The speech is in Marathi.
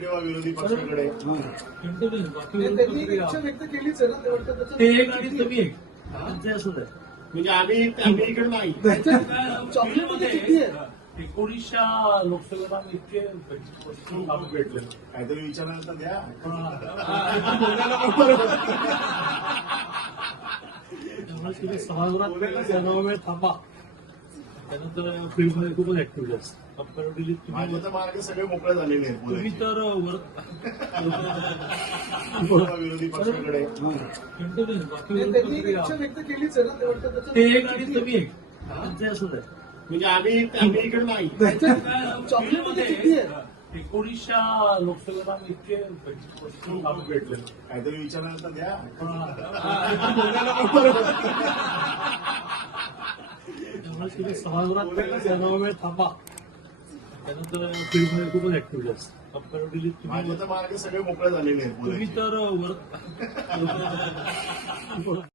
किंवा विरोधी पक्षाकडे त्यांनी इच्छा व्यक्त केलीच आहे ना, ते वाटतं ते एक त्याचं आणि तुम्ही एक त्यांचे असं आहे. म्हणजे आम्ही इकडे नाही. चॉकलेटमध्ये किती आहे? 19 लोकसभेला इतके भेटले. काहीतरी विचारायला तर द्या. त्यामुळे तुम्ही सभागृहात वेळ थांबा. त्यानंतर फील्डमध्ये खूपच ऍक्टिव्ह असतात. कंपॅरेटिव्हली माझे तर मार्ग सगळे मोकळे झालेले आहेत तुम्ही बोलायचे. तर किंवा विरोधी पक्षाकडे त्यांनी इच्छा व्यक्त केलीच आहे ना, ते वाटतं त्याचं ते एक आणि तुम्ही एक त्यांचे असं आहे. म्हणजे आम्ही इकडे नाही. चॉकलेटमध्ये किती आहे? 19 लोकसभेला इतके भेटले. काहीतरी विचारायला तर द्या. त्यामुळे तुम्ही सभागृहात वेळ थांबा. त्यानंतर फील्डमध्ये खूपच ऍक्टिव्ह असतात. कंपॅरेटिव्हली माझे तर मार्ग सगळे मोकळे झालेले आहेत तुम्ही बोलायचे. तर